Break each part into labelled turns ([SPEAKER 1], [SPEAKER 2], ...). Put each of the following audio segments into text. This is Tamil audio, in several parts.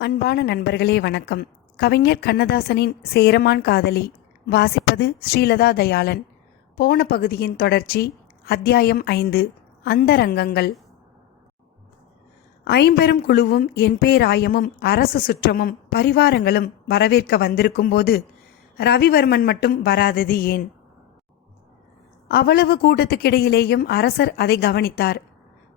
[SPEAKER 1] அன்பான நண்பர்களே வணக்கம். கவிஞர் கண்ணதாசனின் சேரமான் காதலி வாசிப்பது ஸ்ரீலதா தயாளன். போன பகுதியின் தொடர்ச்சி அத்தியாயம் ஐந்து அந்தரங்கங்கள். ஐம்பெரும் குழுவும் என் பேராயமும் அரசு சுற்றமும் பரிவாரங்களும் வரவேற்க வந்திருக்கும்போது ரவிவர்மன் மட்டும் வராதது ஏன்? அவ்வளவு கூட்டத்துக்கிடையிலேயும் அரசர் அதை கவனித்தார்.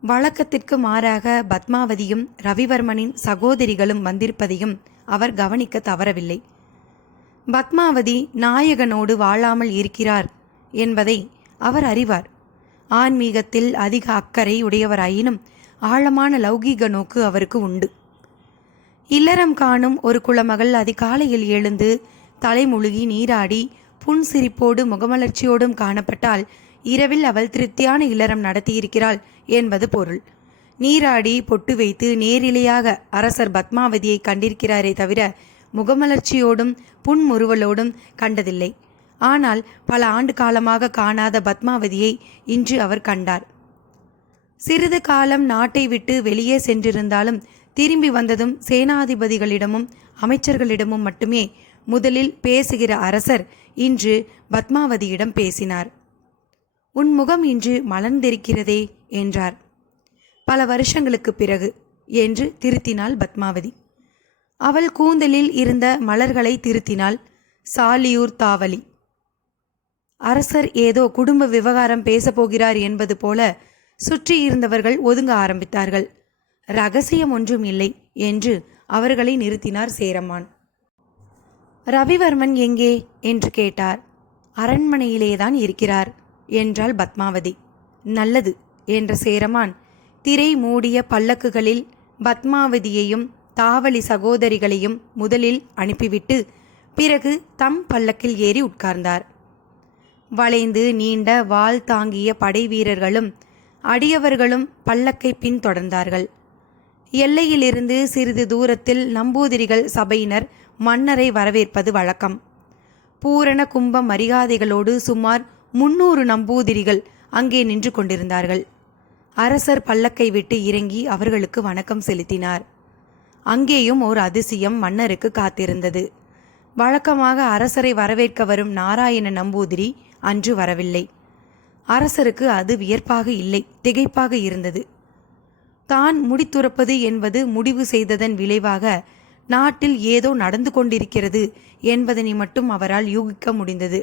[SPEAKER 1] வழக்கத்திற்கு மாறாக பத்மாவதியும் ரவிவர்மனின் சகோதரிகளும் வந்திருப்பதையும் அவர் கவனிக்க தவறவில்லை. பத்மாவதி நாயகனோடு வாழாமல் இருக்கிறார் என்பதை அவர் அறிவார். ஆன்மீகத்தில் அதிக அக்கறை உடையவராயினும் ஆழமான லௌகீக நோக்கு அவருக்கு உண்டு. இல்லறம் காணும் ஒரு குலமகள் அதிகாலையில் எழுந்து தலைமுழுகி நீராடி புன்சிரிப்போடு முகமலர்ச்சியோடும் காணப்பட்டால் இரவில் அவள் திருப்தியான இல்லறம் நடத்தியிருக்கிறாள் என்பது பொருள். நீராடி பொட்டு வைத்து நேரிலையாக அரசர் பத்மாவதியை கண்டிருக்கிறாரே தவிர முகமலர்ச்சியோடும் புன்முறுவலோடும் கண்டதில்லை. ஆனால் பல ஆண்டு காலமாக காணாத பத்மாவதியை இன்று அவர் கண்டார். சிறிது காலம் நாட்டை விட்டு வெளியே சென்றிருந்தாலும் திரும்பி வந்ததும் சேனாதிபதிகளிடமும் அமைச்சர்களிடமும் மட்டுமே முதலில் பேசுகிற அரசர் இன்று பத்மாவதியிடம் பேசினார். உன் முகம் இன்று மலர்ந்திருக்கிறதே என்றார். பல வருஷங்களுக்கு பிறகு என்று திருத்தினாள் பத்மாவதி. அவள் கூந்தலில் இருந்த மலர்களை திருத்தினாள் சாலியூர் தாவலி. அரசர் ஏதோ குடும்ப விவகாரம் பேசப்போகிறார் என்பது போல சுற்றி இருந்தவர்கள் ஒதுங்க ஆரம்பித்தார்கள். ரகசியம் ஒன்றும் இல்லை என்று அவர்களை நிறுத்தினார் சேரமான். ரவிவர்மன் எங்கே? என்று கேட்டார். அரண்மனையிலேதான் இருக்கிறார். என்றாள் பத்மாவதி. நல்லது என்ற சேரமான். திரை மூடிய பல்லக்குகளில் பத்மாவதியையும் தாவளி சகோதரிகளையும் முதலில் அனுப்பிவிட்டு பிறகு தம் பல்லக்கில் ஏறி உட்கார்ந்தார். வளைந்து நீண்ட வாள் தாங்கிய படை வீரர்களும் அடியவர்களும் பல்லக்கை பின்தொடர்ந்தார்கள் எல்லையிலிருந்து சிறிது தூரத்தில் நம்பூதிரிகள் சபையினர் மன்னரை வரவேற்பது வழக்கம். பூரண கும்ப மரியாதைகளோடு சுமார் முன்னூறு நம்பூதிரிகள் அங்கே நின்று கொண்டிருந்தார்கள். அரசர் பல்லக்கை விட்டு இறங்கி அவர்களுக்கு வணக்கம் செலுத்தினார். அங்கேயும் ஒரு அதிசயம் மன்னருக்கு காத்திருந்தது. வழக்கமாக அரசரை வரவேற்க வரும் நாராயண நம்பூதிரி அன்று வரவில்லை. அரசருக்கு அது வியர்ப்பாக இல்லை திகைப்பாக இருந்தது. தான் முடித்துறப்பது என்பது முடிவு செய்ததன் விளைவாக நாட்டில் ஏதோ நடந்து கொண்டிருக்கிறது என்பதனை மட்டும் அவரால் யூகிக்க முடிந்தது.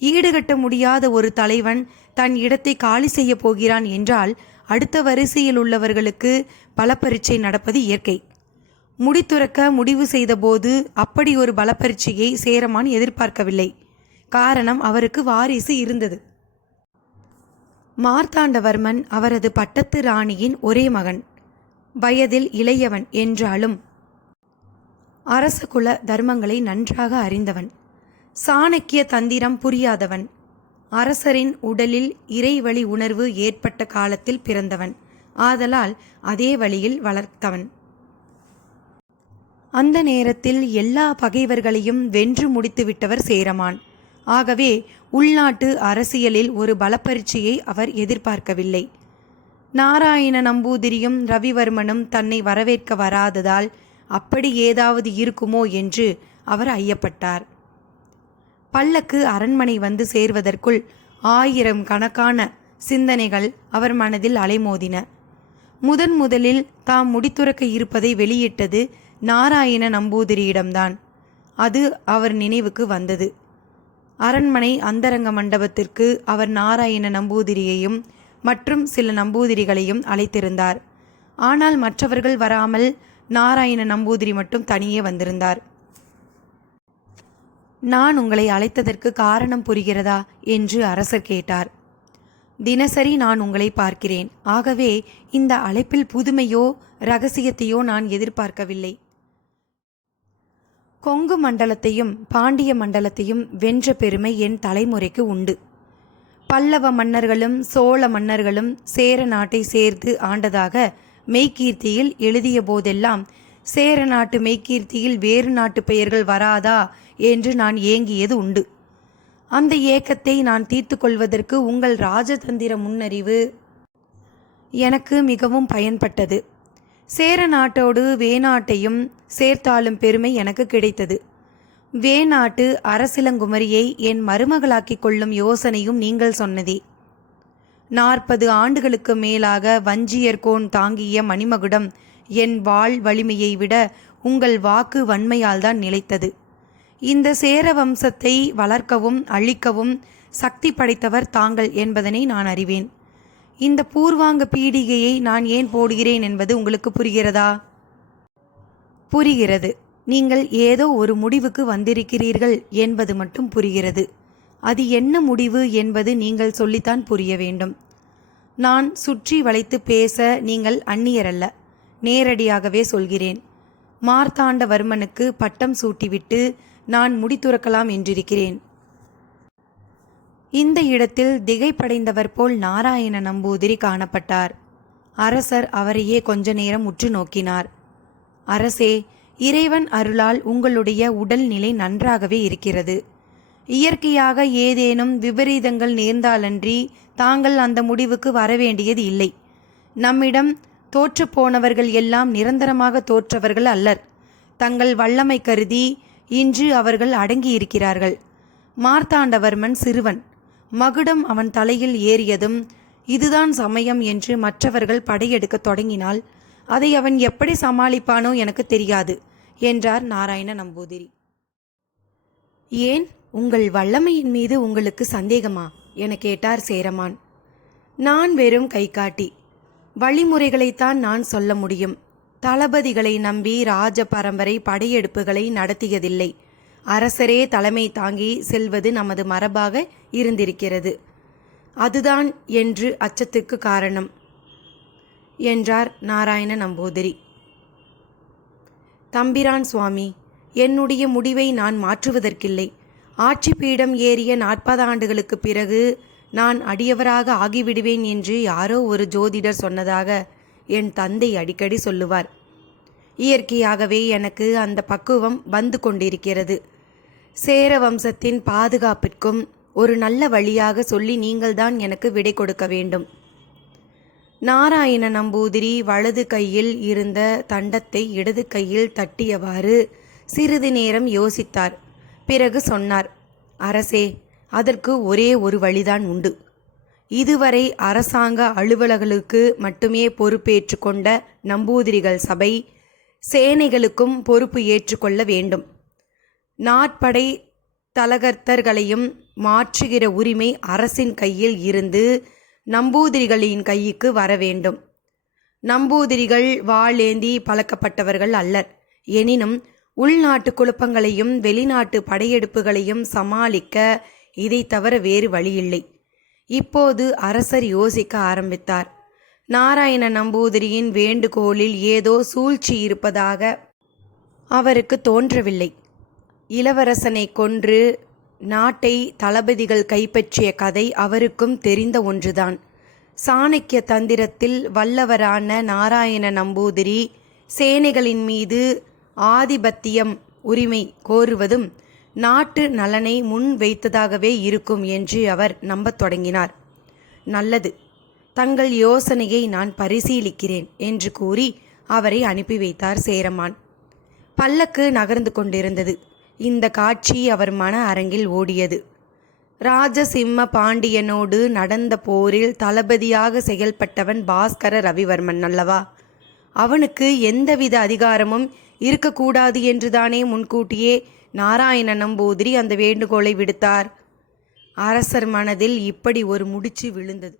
[SPEAKER 1] ஈடுகட்ட முடியாத ஒரு தலைவன் தன் இடத்தை காலி செய்ய போகிறான் என்றால் அடுத்த வரிசையில் உள்ளவர்களுக்கு பலப்பரீட்சை நடப்பது இயற்கை. முடித்துறக்க முடிவு செய்தபோது அப்படி ஒரு பலப்பரீட்சையை சேரமான் எதிர்பார்க்கவில்லை. காரணம் அவருக்கு வாரிசு இருந்தது. மார்த்தாண்டவர்மன் அவரது பட்டத்து ராணியின் ஒரே மகன். வயதில் இளையவன் என்றாலும் அரச குல தர்மங்களை நன்றாக அறிந்தவன். சாணக்கிய தந்திரம் புரியாதவன். அரசரின் உடலில் இறைவழி உணர்வு ஏற்பட்ட காலத்தில் பிறந்தவன். ஆதலால் அதே வழியில் வளர்த்தவன். அந்த நேரத்தில் எல்லா பகைவர்களையும் வென்று முடித்துவிட்டவர் சேரமான். ஆகவே உள்நாட்டு அரசியலில் ஒரு பலப்பரீட்சையை அவர் எதிர்பார்க்கவில்லை. நாராயண நம்பூதிரியும் ரவிவர்மனும் தன்னை வரவேற்க வராததால் அப்படி ஏதாவது இருக்குமோ என்று அவர் ஐயப்பட்டார். பல்லக்கு அரண்மனை வந்து சேர்வதற்குள் ஆயிரம் கணக்கான சிந்தனைகள் அவர் மனதில் அலைமோதின. முதன் முதலில் தாம் முடித்துறக்க இருப்பதை வெளியிட்டது நாராயண நம்பூதிரியிடம்தான். அது அவர் நினைவுக்கு வந்தது. அரண்மனை அந்தரங்க மண்டபத்திற்கு அவர் நாராயண நம்பூதிரியையும் மற்றும் சில நம்பூதிரிகளையும் அழைத்திருந்தார். ஆனால் மற்றவர்கள் வராமல் நாராயண நம்பூதிரி மட்டும் தனியே வந்திருந்தார். நான் உங்களை அழைத்ததற்கு காரணம் புரிகிறதா? என்று அரசர் கேட்டார். தினசரி நான் உங்களை பார்க்கிறேன். ஆகவே இந்த அழைப்பில் புதுமையோ ரகசியத்தையோ நான் எதிர்பார்க்கவில்லை. கொங்கு மண்டலத்தையும் பாண்டிய மண்டலத்தையும் வென்ற பெருமை என் தலைமுறைக்கு உண்டு. பல்லவ மன்னர்களும் சோழ மன்னர்களும் சேர நாட்டை சேர்த்து ஆண்டதாக மெய்கீர்த்தியில் எழுதிய போதெல்லாம் சேர நாட்டு மெய்கீர்த்தியில் வேறு நாட்டு பெயர்கள் வராதா என்று நான் ஏங்கியது உண்டு. அந்த ஏக்கத்தை நான் தீர்த்து கொள்வதற்கு உங்கள் ராஜதந்திர முன்னறிவு எனக்கு மிகவும் பயன்பட்டது. சேர நாட்டோடு வேநாட்டையும் சேர்த்தாலும் பெருமை எனக்கு கிடைத்தது. வேநாட்டு அரசிலங்குமரியை என் மருமகளாக்கிக் கொள்ளும் யோசனையும் நீங்கள் சொன்னதே. நாற்பது ஆண்டுகளுக்கு மேலாக வஞ்சியர்கோன் தாங்கிய மணிமகுடம் என் வாழ் வலிமையை விட உங்கள் வாக்கு வன்மையால்தான் நிலைத்தது. இந்த சேர வம்சத்தை வளர்க்கவும் அழிக்கவும் சக்தி படைத்தவர் தாங்கள் என்பதனை நான் அறிவேன். இந்த பூர்வாங்க பீடிகையை நான் ஏன் போடுகிறேன் என்பது உங்களுக்கு புரிகிறதா? புரிகிறது. நீங்கள் ஏதோ ஒரு முடிவுக்கு வந்திருக்கிறீர்கள் என்பது மட்டும் புரிகிறது. அது என்ன முடிவு என்பது நீங்கள் சொல்லித்தான் புரிய வேண்டும். நான் சுற்றி வளைத்து பேச நீங்கள் அந்நியரல்ல. நேரடியாகவே சொல்கிறேன். மார்த்தாண்டவர்மனுக்கு பட்டம் சூட்டிவிட்டு நான் முடித்துறக்கலாம் என்றிருக்கிறேன். இந்த இடத்தில் திகைப்படைந்தவர் போல் நாராயண நம்பூதிரி காணப்பட்டார். அரசர் அவரையே கொஞ்ச நேரம் உற்று நோக்கினார். அரசே இறைவன் அருளால் உங்களுடைய உடல்நிலை நன்றாகவே இருக்கிறது. இயற்கையாக ஏதேனும் விபரீதங்கள் நேர்ந்தாலன்றி தாங்கள் அந்த முடிவுக்கு வரவேண்டியது இல்லை. நம்மிடம் தோற்றுப்போனவர்கள் எல்லாம் நிரந்தரமாக தோற்றவர்கள் அல்லர். தங்கள் வல்லமை கருதி இன்று அவர்கள் அடங்கியிருக்கிறார்கள். மார்த்தாண்டவர்மன் சிறுவன். மகுடம் அவன் தலையில் ஏறியதும் இதுதான் சமயம் என்று மற்றவர்கள் படையெடுக்க தொடங்கினால் அதை அவன் எப்படி சமாளிப்பானோ எனக்கு தெரியாது என்றார் நாராயண நம்பூதிரி. ஏன்? உங்கள் வல்லமையின் மீது உங்களுக்கு சந்தேகமா? என கேட்டார் சேரமான். நான் வெறும் கைகாட்டி. வழிமுறைகளைத்தான் நான் சொல்ல முடியும். தளபதிகளை நம்பி ராஜ பரம்பரை படையெடுப்புகளை நடத்தியதில்லை. அரசரே தலைமை தாங்கி செல்வது நமது மரபாக இருந்திருக்கிறது. அதுதான் என்று அச்சத்துக்கு காரணம் என்றார் நாராயண நம்பூதிரி. தம்பிரான் சுவாமி என்னுடைய முடிவை நான் மாற்றுவதற்கில்லை. ஆட்சி பீடம் ஏறிய நாற்பது ஆண்டுகளுக்கு பிறகு நான் அடியவராக ஆகிவிடுவேன் என்று யாரோ ஒரு ஜோதிடர் சொன்னதாக என் தந்தை அடிக்கடி சொல்லுவார் இயற்கையாகவே எனக்கு அந்த பக்குவம் வந்து கொண்டிருக்கிறது. சேர வம்சத்தின் பாதுகாப்பிற்கும் ஒரு நல்ல வழியாக சொல்லி நீங்கள்தான் எனக்கு விடை கொடுக்க வேண்டும். நாராயண நம்பூதிரி வலது கையில் இருந்த தண்டத்தை இடது கையில் தட்டியவாறு சிறிது நேரம் யோசித்தார். பிறகு சொன்னார் அரசே அதற்கு ஒரே ஒரு வழிதான் உண்டு. இதுவரை அரசாங்க அலுவலர்களுக்கு மட்டுமே பொறுப்பேற்று கொண்ட நம்பூதிரிகள் சபை சேனைகளுக்கும் பொறுப்பு ஏற்றுக்கொள்ள வேண்டும். நாட்படை தலகர்த்தர்களையும் மாற்றுகிற உரிமை அரசின் கையில் இருந்து நம்பூதிரிகளின் கைக்கு வர வேண்டும். நம்பூதிரிகள் வாளேந்தி பழக்கப்பட்டவர்கள் அல்லர். எனினும் உள்நாட்டு குழப்பங்களையும் வெளிநாட்டு படையெடுப்புகளையும் சமாளிக்க இதை தவிர வேறு வழியில்லை. இப்போது அரசர் யோசிக்க ஆரம்பித்தார். நாராயண நம்பூதிரியின் வேண்டுகோளில் ஏதோ சூழ்ச்சி இருப்பதாக அவருக்கு தோன்றவில்லை. இளவரசனை கொன்று நாட்டை தளபதிகள் கைப்பற்றிய கதை அவருக்கும் தெரிந்த ஒன்றுதான். சாணக்கிய தந்திரத்தில் வல்லவரான நாராயண நம்பூதிரி சேனைகளின் மீது ஆதிபத்தியம் உரிமை கோருவதும் நாட்டு நலனை முன் வைத்ததாகவே இருக்கும் என்று அவர் நம்பத் தொடங்கினார். நல்லது. தங்கள் யோசனையை நான் பரிசீலிக்கிறேன் என்று கூறி அவரை அனுப்பி வைத்தார் சேரமான். பல்லக்கு நகர்ந்து கொண்டிருந்தது. இந்த காட்சி அவர் மன அரங்கில் ஓடியது. ராஜசிம்ம பாண்டியனோடு நடந்த போரில் தளபதியாக செயல்பட்டவன் பாஸ்கர ரவிவர்மன் அல்லவா? அவனுக்கு எந்தவித அதிகாரமும் இருக்கக்கூடாது என்றுதானே முன்கூட்டியே நாராயண நம்பூதிரி அந்த வேண்டுகோளை விடுத்தார். அரசர் மனதில் இப்படி ஒரு முடிச்சு விழுந்தது.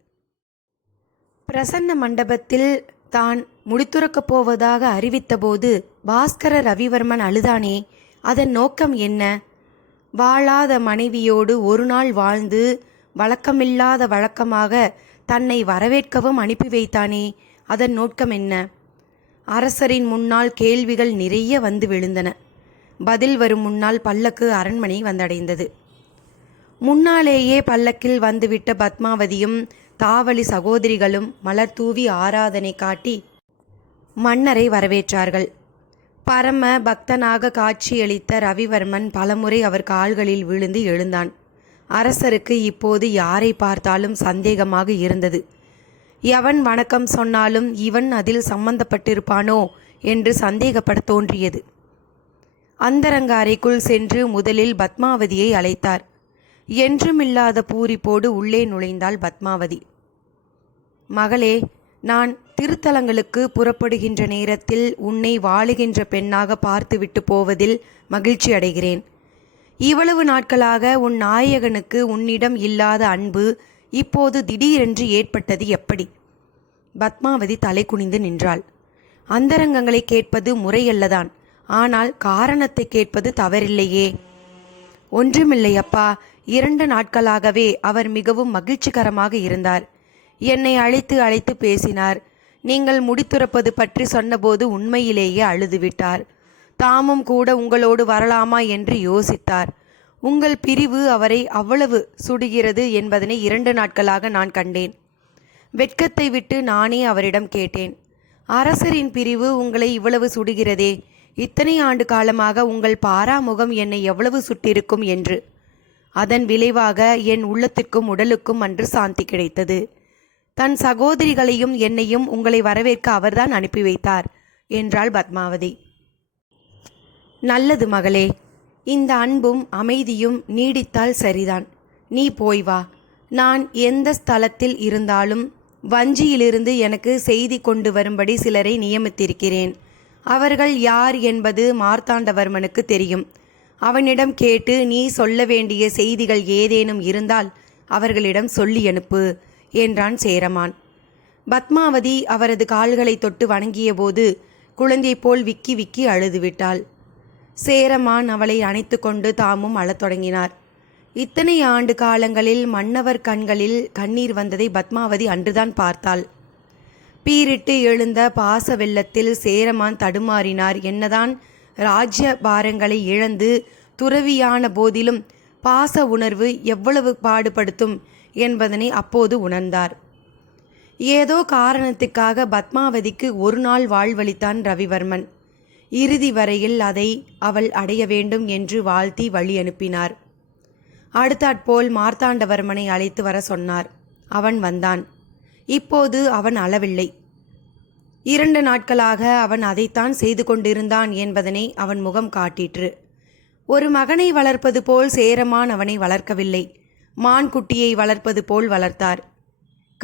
[SPEAKER 1] பிரசன்ன மண்டபத்தில் தான் முடித்துறக்கப் போவதாக அறிவித்தபோது பாஸ்கர ரவிவர்மன் அழுதானே அதன் நோக்கம் என்ன? வாழாத மனைவியோடு ஒரு நாள் வாழ்ந்து வழக்கமில்லாத வழக்கமாக தன்னை வரவேற்கவும் அனுப்பி வைத்தானே அதன் நோக்கம் என்ன? அரசரின் முன்னால் கேள்விகள் நிறைய வந்து விழுந்தன. பதில் வரும் முன்னால் பல்லக்கு அரண்மனை வந்தடைந்தது. முன்னாலேயே பல்லக்கில் வந்துவிட்ட பத்மாவதியும் தாவளி சகோதரிகளும் மலர் தூவி ஆராதனை காட்டி மன்னரை வரவேற்றார்கள். பரம பக்தனாக காட்சியளித்த ரவிவர்மன் பலமுறை அவர் கால்களில் விழுந்து எழுந்தான். அரசருக்கு இப்போது யாரை பார்த்தாலும் சந்தேகமாக இருந்தது. எவன் வணக்கம் சொன்னாலும் இவன் அதில் சம்பந்தப்பட்டிருப்பானோ? என்று சந்தேகப்பட தோன்றியது. அந்தரங்க அறைக்குள் சென்று முதலில் பத்மாவதியை அழைத்தார். என்றுமில்லாத பூரிப்போடு உள்ளே நுழைந்தாள் பத்மாவதி. மகளே நான் திருத்தலங்களுக்கு புறப்படுகின்ற நேரத்தில் உன்னை வாழுகின்ற பெண்ணாக பார்த்துவிட்டு போவதில் மகிழ்ச்சி அடைகிறேன். இவ்வளவு நாட்களாக உன் நாயகனுக்கு உன்னிடம் இல்லாத அன்பு இப்போது திடீரென்று ஏற்பட்டது எப்படி? பத்மாவதி தலை குனிந்து நின்றாள். அந்தரங்கங்களை கேட்பது முறையல்லதான். ஆனால் காரணத்தை கேட்பது தவறில்லையே. ஒன்றுமில்லை அப்பா இரண்டு நாட்களாகவே அவர் மிகவும் மகிழ்ச்சிகரமாக இருந்தார். என்னை அழைத்து அழைத்து பேசினார். நீங்கள் முடித்துறப்பது பற்றி சொன்னபோது உண்மையிலேயே அழுதுவிட்டார். தாமும் கூட உங்களோடு வரலாமா என்று யோசித்தார். உங்கள் பிரிவு அவரை அவ்வளவு சுடுகிறது என்பதனை இரண்டு நாட்களாக நான் கண்டேன். வெட்கத்தை விட்டு நானே அவரிடம் கேட்டேன். அரசரின் பிரிவு உங்களை இவ்வளவு சுடுகிறதே இத்தனை ஆண்டு காலமாக உங்கள் பாராமுகம் என்னை எவ்வளவு சுட்டிருக்கும் என்று. அதன் விளைவாக என் உள்ளத்திற்கும் உடலுக்கும் அன்று சாந்தி கிடைத்தது. தன் சகோதரிகளையும் என்னையும் உங்களை வரவேற்க அவர்தான் அனுப்பி வைத்தார் என்றாள் பத்மாவதி. நல்லது மகளே இந்த அன்பும் அமைதியும் நீடித்தால் சரிதான். நீ போய் வா. நான் எந்த ஸ்தலத்தில் இருந்தாலும் வஞ்சியிலிருந்து எனக்கு செய்தி கொண்டு வரும்படி சிலரை நியமித்திருக்கிறேன். அவர்கள் யார் என்பது மார்த்தாண்டவர்மனுக்கு தெரியும். அவனிடம் கேட்டு நீ சொல்ல வேண்டிய செய்திகள் ஏதேனும் இருந்தால் அவர்களிடம் சொல்லி அனுப்பு என்றான் சேரமான். பத்மாவதி அவரது கால்களை தொட்டு வணங்கியபோது குழந்தை போல் விக்கி விக்கி அழுதுவிட்டாள். சேரமான் அவளை அணைத்து கொண்டு தாமும் அழத் தொடங்கினார். இத்தனை ஆண்டு காலங்களில் மன்னவர் கண்களில் கண்ணீர் வந்ததை பத்மாவதி அன்றுதான் பார்த்தாள். பீரிட்டு எழுந்த பாச வெள்ளத்தில் சேரமான் தடுமாறினார். என்னதான் ராஜ்ய பாரங்களை இழந்து துறவியான போதிலும் பாச உணர்வு எவ்வளவு பாடுபடுத்தும் என்பதனை அப்போது உணர்ந்தார். ஏதோ காரணத்துக்காக பத்மாவதிக்கு ஒரு நாள் வாழ்வளித்தான் ரவிவர்மன். இறுதி வரையில் அதை அவள் அடைய வேண்டும் என்று வாழ்த்தி வழி அனுப்பினார். அடுத்தாற்போல் மார்த்தாண்டவர்மனை அழைத்து வர சொன்னார். அவன் வந்தான். இப்போது அவன் அளவில்லை. இரண்டு நாட்களாக அவன் அதைத்தான் செய்து கொண்டிருந்தான் என்பதனை அவன் முகம் காட்டிற்று. ஒரு மகனை வளர்ப்பது போல் சேரமான் அவனை வளர்க்கவில்லை. மான் குட்டியை வளர்ப்பது போல் வளர்த்தார்.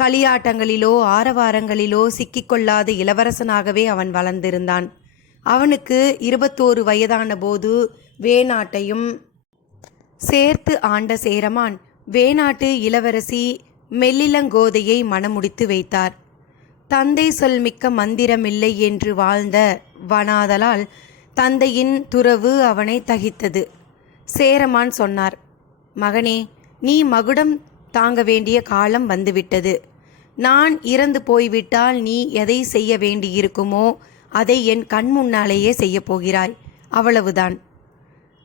[SPEAKER 1] களியாட்டங்களிலோ ஆரவாரங்களிலோ சிக்கிக்கொள்ளாத இளவரசனாகவே அவன் வளர்ந்திருந்தான். அவனுக்கு இருபத்தோரு வயதான போது வேணாட்டையும் சேர்த்து ஆண்ட சேரமான் வேணாட்டு இளவரசி மெல்லிலங்கோதையை மணமுடித்து வைத்தார். தந்தை சொல் மிக்க மந்திரமில்லை என்று வாழ்ந்த வனாதலால் தந்தையின் துறவு அவனை தகித்தது. சேரமான் சொன்னார் மகனே நீ மகுடம் தாங்க வேண்டிய காலம் வந்துவிட்டது. நான் இறந்து போய்விட்டால் நீ எதை செய்ய வேண்டியிருக்குமோ அதை என் கண் முன்னாலேயே செய்யப் போகிறாய். அவ்வளவுதான்.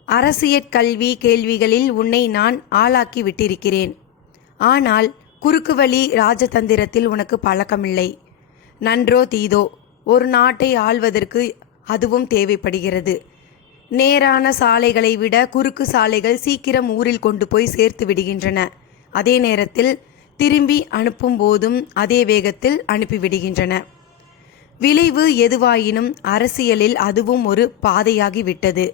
[SPEAKER 1] அரசியற் கல்வி கேள்விகளில் உன்னை நான் ஆளாக்கி விட்டிருக்கிறேன். ஆனால் குறுக்கு வழி ராஜதந்திரத்தில் உனக்கு பழக்கமில்லை. நன்றோ தீதோ ஒரு நாட்டை ஆள்வதற்கு அதுவும் தேவைப்படுகிறது. நேரான சாலைகளை விட குறுக்கு சாலைகள் சீக்கிரம் ஊரில் கொண்டு போய் சேர்த்து விடுகின்றன. அதே நேரத்தில் திரும்பி அனுப்பும் போதும் அதே வேகத்தில் அனுப்பிவிடுகின்றன விளைவு எதுவாயினும் அரசியலில் அதுவும் ஒரு பாதையாகிவிட்டது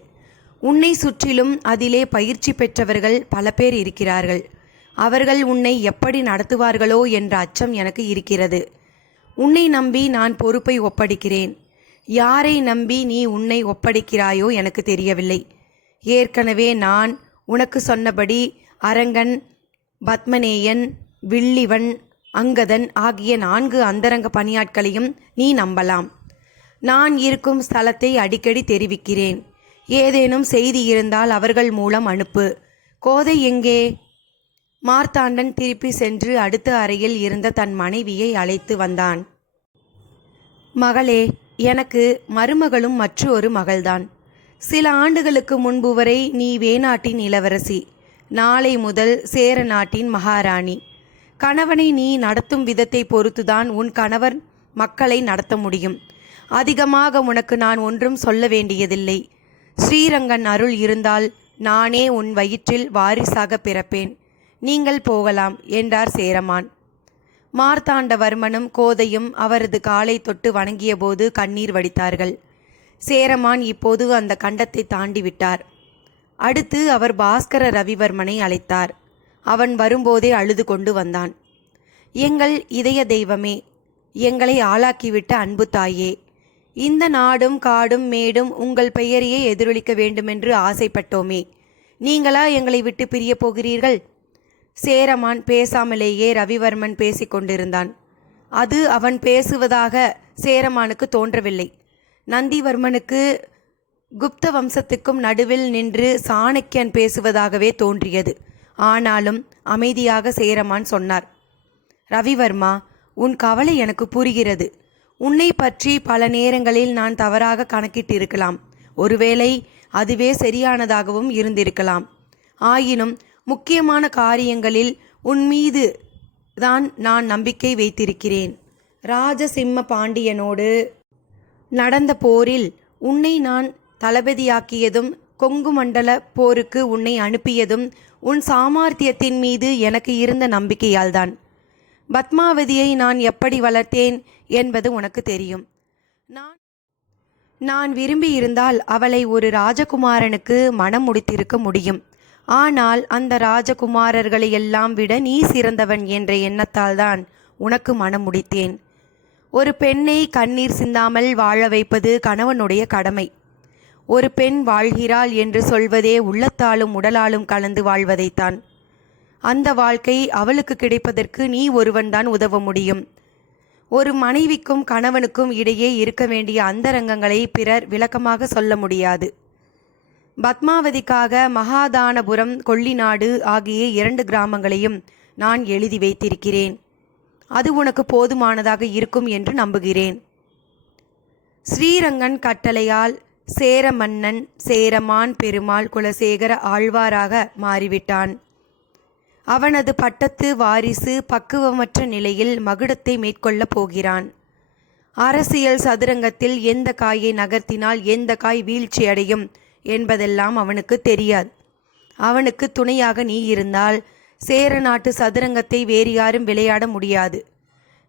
[SPEAKER 1] உன்னை சுற்றிலும் அதிலே பயிற்சி பெற்றவர்கள் பல பேர் இருக்கிறார்கள். அவர்கள் உன்னை எப்படி நடத்துவார்களோ என்ற அச்சம் எனக்கு இருக்கிறது. உன்னை நம்பி நான் பொறுப்பை ஒப்படைக்கிறேன். யாரை நம்பி நீ உன்னை ஒப்படைக்கிறாயோ எனக்கு தெரியவில்லை. ஏற்கனவே நான் உனக்கு சொன்னபடி அரங்கன் பத்மநேயன் வில்லிவன் அங்கதன் ஆகிய நான்கு அந்தரங்க பணியாட்களையும் நீ நம்பலாம். நான் இருக்கும் ஸ்தலத்தை அடிக்கடி தெரிவிக்கிறேன். ஏதேனும் செய்தி இருந்தால் அவர்கள் மூலம் அனுப்பு. கோதை எங்கே? மார்த்தாண்டன் திருப்பி சென்று அடுத்த அறையில் இருந்த தன் மனைவியை அழைத்து வந்தான். மகளே எனக்கு மருமகளும் மற்றொரு மகள்தான். சில ஆண்டுகளுக்கு முன்பு வரை நீ வேணாட்டின் இளவரசி. நாளை முதல் சேர நாட்டின் மகாராணி. கணவனை நீ நடத்தும் விதத்தை பொறுத்துதான் உன் கணவர் மக்களை நடத்த முடியும். அதிகமாக உனக்கு நான் ஒன்றும் சொல்ல வேண்டியதில்லை. ஸ்ரீரங்கன் அருள் இருந்தால் நானே உன் வயிற்றில் வாரிசாக பிறப்பேன். நீங்கள் போகலாம் என்றார் சேரமான். மார்த்தாண்டவர்மனும் கோதையும் அவரது காலை தொட்டு வணங்கியபோது கண்ணீர் வடித்தார்கள். சேரமான் இப்போது அந்த கண்டத்தை தாண்டி விட்டார் அடுத்து அவர் பாஸ்கர ரவிவர்மனை அழைத்தார். அவன் வரும்போதே அழுது கொண்டு வந்தான். எங்கள் இதய தெய்வமே எங்களை ஆளாக்கிவிட்ட அன்பு தாயே இந்த நாடும் காடும் மேடும் உங்கள் பெயரையே எதிரொலிக்க வேண்டுமென்று ஆசைப்பட்டோமே நீங்களா எங்களை விட்டு பிரியப் போகிறீர்கள்? சேரமான் பேசாமலேயே ரவிவர்மன் பேசிக்கொண்டிருந்தான். அது அவன் பேசுவதாக சேரமானுக்கு தோன்றவில்லை. நந்திவர்மனுக்கு குப்த வம்சத்துக்கும் நடுவில் நின்று சாணக்கியன் பேசுவதாகவே தோன்றியது. ஆனாலும் அமைதியாக சேரமான் சொன்னார் ரவிவர்மா உன் கவலை எனக்கு புரிகிறது. உன்னை பற்றி பல நேரங்களில் நான் தவறாக கணக்கிட்டிருக்கலாம். ஒருவேளை அதுவே சரியானதாகவும் இருந்திருக்கலாம். ஆயினும் முக்கியமான காரியங்களில் உன் மீது தான் நான் நம்பிக்கை வைத்திருக்கிறேன். ராஜசிம்ம பாண்டியனோடு நடந்த போரில் உன்னை நான் தளபதியாக்கியதும் கொங்கு மண்டல போருக்கு உன்னை அனுப்பியதும் உன் சாமார்த்தியத்தின் மீது எனக்கு இருந்த நம்பிக்கையால்தான். பத்மாவதியை நான் எப்படி வளர்த்தேன் என்பது உனக்கு தெரியும். நான் நான் விரும்பியிருந்தால் அவளை ஒரு ராஜகுமாரனுக்கு மனம் முடித்திருக்க முடியும். ஆனால் அந்த ராஜகுமாரர்களை எல்லாம் விட நீ சிறந்தவன் என்ற எண்ணத்தால் தான் உனக்கு மனம் முடித்தேன். ஒரு பெண்ணை கண்ணீர் சிந்தாமல் வாழ வைப்பது கணவனுடைய கடமை. ஒரு பெண் வாழ்கிறாள் என்று சொல்வதே உள்ளத்தாலும் உடலாலும் கலந்து வாழ்வதைத்தான். அந்த வாழ்க்கை அவளுக்கு கிடைப்பதற்கு நீ ஒருவன்தான் உதவ முடியும். ஒரு மனைவிக்கும் கணவனுக்கும் இடையே இருக்க வேண்டிய அந்தரங்கங்களை பிறர் விளக்கமாக சொல்ல முடியாது. பத்மாவதிக்காக மகாதானபுரம் கொள்ளிநாடு ஆகிய இரண்டு கிராமங்களையும் நான் எழுதி வைத்திருக்கிறேன். அது உனக்கு போதுமானதாக இருக்கும் என்று நம்புகிறேன். ஸ்ரீரங்கன் கட்டளையால் சேர மன்னன் சேரமான் பெருமாள் குலசேகர ஆழ்வாராக மாறிவிட்டான். அவனது பட்டத்து வாரிசு பக்குவமற்ற நிலையில் மகுடத்தை மேற்கொள்ளப் போகிறான். அரசியல் சதுரங்கத்தில் எந்த காயை நகர்த்தினால் எந்த காய் வீழ்ச்சியடையும்? என்பதெல்லாம் அவனுக்கு தெரியாது. அவனுக்கு துணையாக நீ இருந்தால் சேர நாட்டு சதுரங்கத்தை வேறு யாரும் விளையாட முடியாது.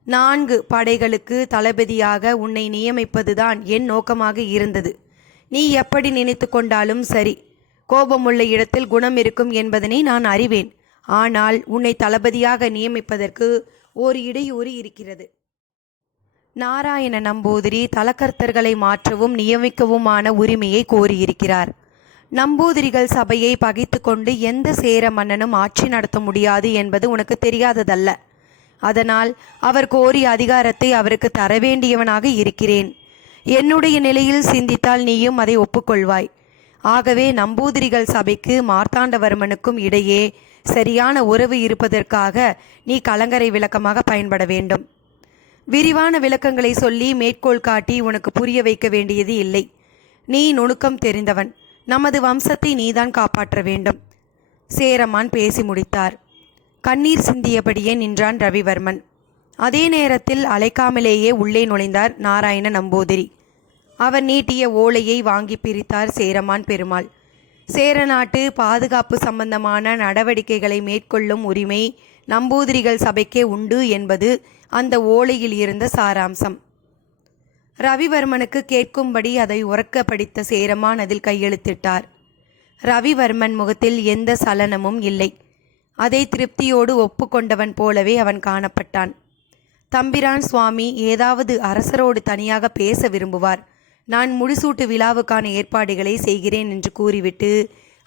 [SPEAKER 1] நான்கு படைகளுக்கு தளபதியாக உன்னை நியமிப்பதுதான் என் நோக்கமாக இருந்தது. நீ எப்படி நினைத்து கொண்டாலும் சரி கோபமுள்ள இடத்தில் குணம் இருக்கும் என்பதனை நான் அறிவேன். ஆனால் உன்னை தளபதியாக நியமிப்பதற்கு ஒரு இடையூறு இருக்கிறது. நாராயண நம்பூதிரி தலக்கர்த்தர்களை மாற்றவும் நியமிக்கவுமான உரிமையை கோரியிருக்கிறார். நம்பூதிரிகள் சபையை பகைத்து கொண்டு எந்த சேர மன்னனும் ஆட்சி நடத்த முடியாது என்பது உனக்கு தெரியாததல்ல. அதனால் அவர் கோரிய அதிகாரத்தை அவருக்கு தர வேண்டியவனாக இருக்கிறேன். என்னுடைய நிலையில் சிந்தித்தால் நீயும் அதை ஒப்புக்கொள்வாய். ஆகவே நம்பூதிரிகள் சபைக்கு மார்த்தாண்டவர்மனுக்கும் இடையே சரியான உறவு இருப்பதற்காக நீ கலங்கரை விளக்கமாக பயன்பட வேண்டும். விரிவான விளக்கங்களை சொல்லி மேற்கோள் காட்டி உனக்கு புரிய வைக்க வேண்டியது இல்லை. நீ நுணுக்கம் தெரிந்தவன். நமது வம்சத்தை நீதான் காப்பாற்ற வேண்டும். சேரமான் பேசி முடித்தார். கண்ணீர் சிந்தியபடியே நின்றான் ரவிவர்மன். அதே நேரத்தில் அழைக்காமலேயே உள்ளே நுழைந்தார் நாராயண நம்பூதிரி. அவர் நீட்டிய ஓலையை வாங்கி பிரித்தார் சேரமான் பெருமாள். சேரநாட்டு பாதுகாப்பு சம்பந்தமான நடவடிக்கைகளை மேற்கொள்ளும் உரிமை நம்பூதிரிகள் சபைக்கே உண்டு என்பது அந்த ஓலையில் இருந்த சாராம்சம். ரவிவர்மனுக்கு கேட்கும்படி அதை உறக்க படித்த சேரமான் அதில் கையெழுத்திட்டார். ரவிவர்மன் முகத்தில் எந்த சலனமும் இல்லை. அதை திருப்தியோடு ஒப்புக்கொண்டவன் போலவே அவன் காணப்பட்டான். தம்பிரான் சுவாமி ஏதாவது அரசரோடு தனியாக பேச விரும்புவார். நான் முடிசூட்டு விழாவுக்கான ஏற்பாடுகளை செய்கிறேன் என்று கூறிவிட்டு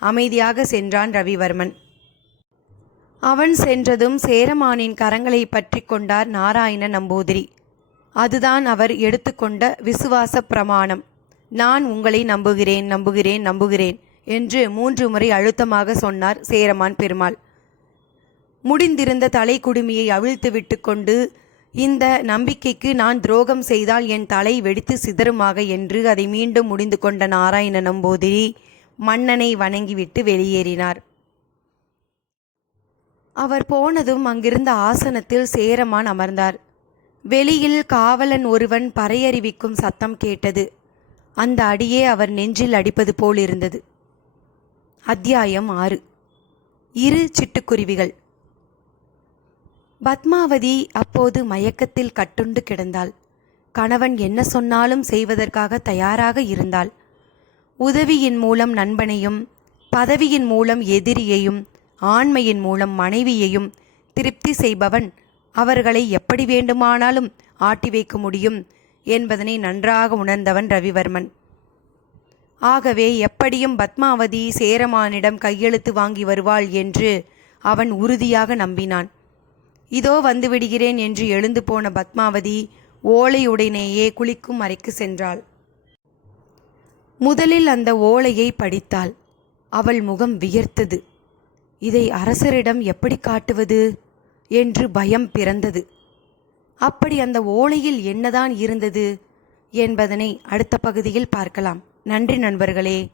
[SPEAKER 1] அமைதியாக சென்றான் ரவிவர்மன். அவன் சென்றதும் சேரமானின் கரங்களை பற்றி கொண்டார் நாராயண நம்பூதிரி. அதுதான் அவர் எடுத்துக்கொண்ட விசுவாச பிரமாணம். நான் உங்களை நம்புகிறேன் நம்புகிறேன் நம்புகிறேன் என்று மூன்று முறை அழுத்தமாக சொன்னார் சேரமான் பெருமாள். முடிந்திருந்த தலைக்குடுமியை அவிழ்த்து விட்டு கொண்டு இந்த நம்பிக்கைக்கு நான் துரோகம் செய்தால் என் தலை வெடித்து சிதறுமாக என்று அதை மீண்டும் முடிந்து கொண்ட நாராயண நம்பூதிரி மன்னனை வணங்கிவிட்டு வெளியேறினார். அவர் போனதும் அங்கிருந்த ஆசனத்தில் சேரமான் அமர்ந்தார். வெளியில் காவலன் ஒருவன் பறையறிவிக்கும் சத்தம் கேட்டது. அந்த அடியே அவர் நெஞ்சில் அடிப்பது போல் இருந்தது. அத்தியாயம் ஆறு. இரு சிட்டுக்குருவிகள். பத்மாவதி அப்போது மயக்கத்தில் கட்டுண்டு கிடந்தாள். கணவன் என்ன சொன்னாலும் செய்வதற்காக தயாராக இருந்தாள். உதவியின் மூலம் நண்பனையும் பதவியின் மூலம் எதிரியையும் ஆண்மையின் மூலம் மனைவியையும் திருப்தி செய்பவன் அவர்களை எப்படி வேண்டுமானாலும் ஆட்டி வைக்க முடியும் என்பதனை நன்றாக உணர்ந்தவன் ரவிவர்மன். ஆகவே எப்படியும் பத்மாவதி சேரமானிடம் கையெழுத்து வாங்கி வருவாள் என்று அவன் உறுதியாக நம்பினான். இதோ வந்துவிடுகிறேன் என்று எழுந்து போன பத்மாவதி ஓலையுடனேயே குளிக்கும் அறைக்கு சென்றாள். முதலில் அந்த ஓலையை படித்தாள். அவள் முகம் வியர்த்தது. இதை அரசரிடம் எப்படி காட்டுவது? என்று பயம் பிறந்தது. அப்படி அந்த ஓலையில் என்னதான் இருந்தது என்பதனை அடுத்த பகுதியில் பார்க்கலாம். நன்றி நண்பர்களே.